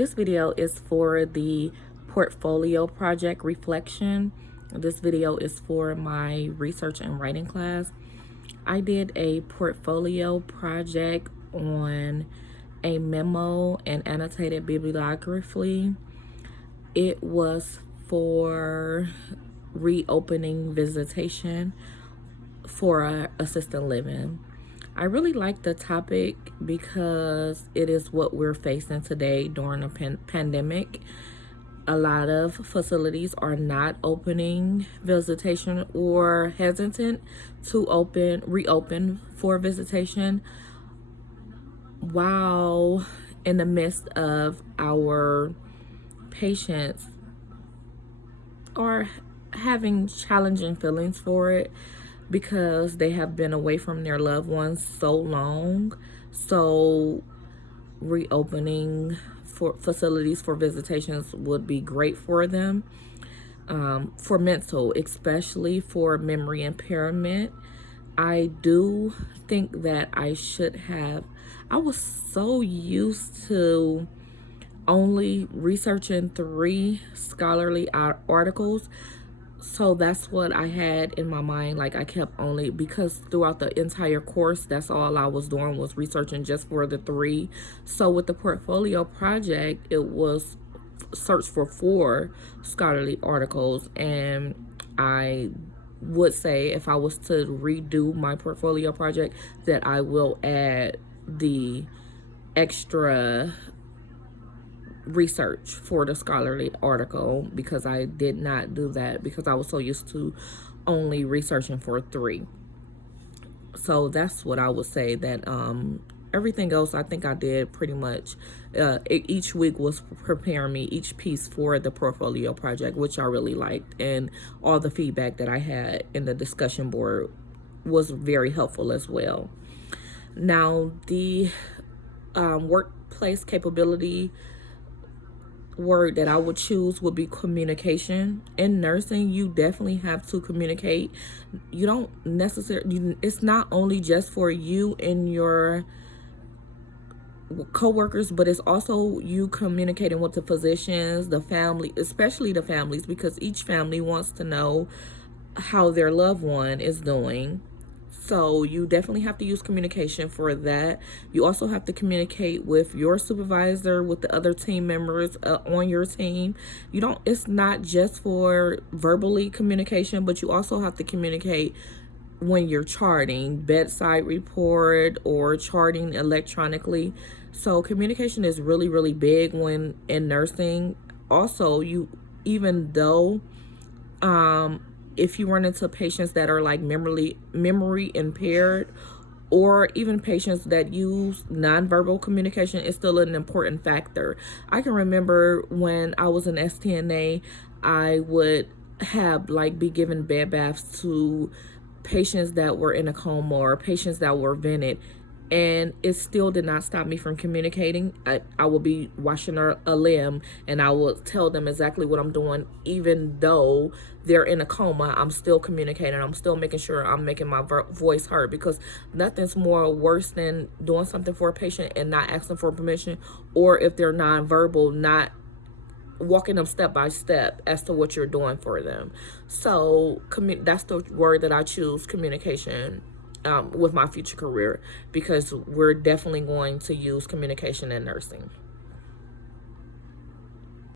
This video is for the portfolio project reflection. This video is for my research and writing class. I did a portfolio project on a memo and annotated bibliography. It was for reopening visitation for assisted living. I really like the topic because it is what we're facing today during a pandemic. A lot of facilities are not opening visitation or hesitant to reopen for visitation, while in the midst of our patients are having challenging feelings for it because they have been away from their loved ones so long. So reopening for facilities for visitations would be great for them, for mental, especially for memory impairment. I do think that I was so used to only researching 3 scholarly articles. So that's what I had in my mind. Like, I kept only, because throughout the entire course, that's all I was doing was researching just for the 3. So with the portfolio project, it was search for 4 scholarly articles. And I would say, if I was to redo my portfolio project, that I will add the extra research for the scholarly article, because I did not do that because I was so used to only researching for 3. So that's what I would say. That everything else, I think I did pretty much. Each week was preparing me each piece for the portfolio project, which I really liked, and all the feedback that I had in the discussion board was very helpful as well. Now, the workplace capability word that I would choose would be communication. In nursing, you definitely have to communicate. You don't necessarily, it's not only just for you and your co-workers, but it's also you communicating with the physicians, the family, especially the families, because each family wants to know how their loved one is doing. So you definitely have to use communication for that. You also have to communicate with your supervisor, with the other team members on your team. It's not just for verbally communication, but you also have to communicate when you're charting, bedside report or charting electronically. So communication is really, really big when in nursing. Also, even though if you run into patients that are like memory impaired, or even patients that use nonverbal communication, is still an important factor. I can remember when I was an STNA, I would be given bed baths to patients that were in a coma or patients that were vented, and it still did not stop me from communicating. I would be washing a limb, and I would tell them exactly what I'm doing. Even though they're in a coma, I'm still communicating. I'm still making sure I'm making my voice heard, because nothing's more worse than doing something for a patient and not asking for permission, or if they're nonverbal, not walking them step by step as to what you're doing for them. So that's the word that I choose, communication, with my future career, because we're definitely going to use communication in nursing.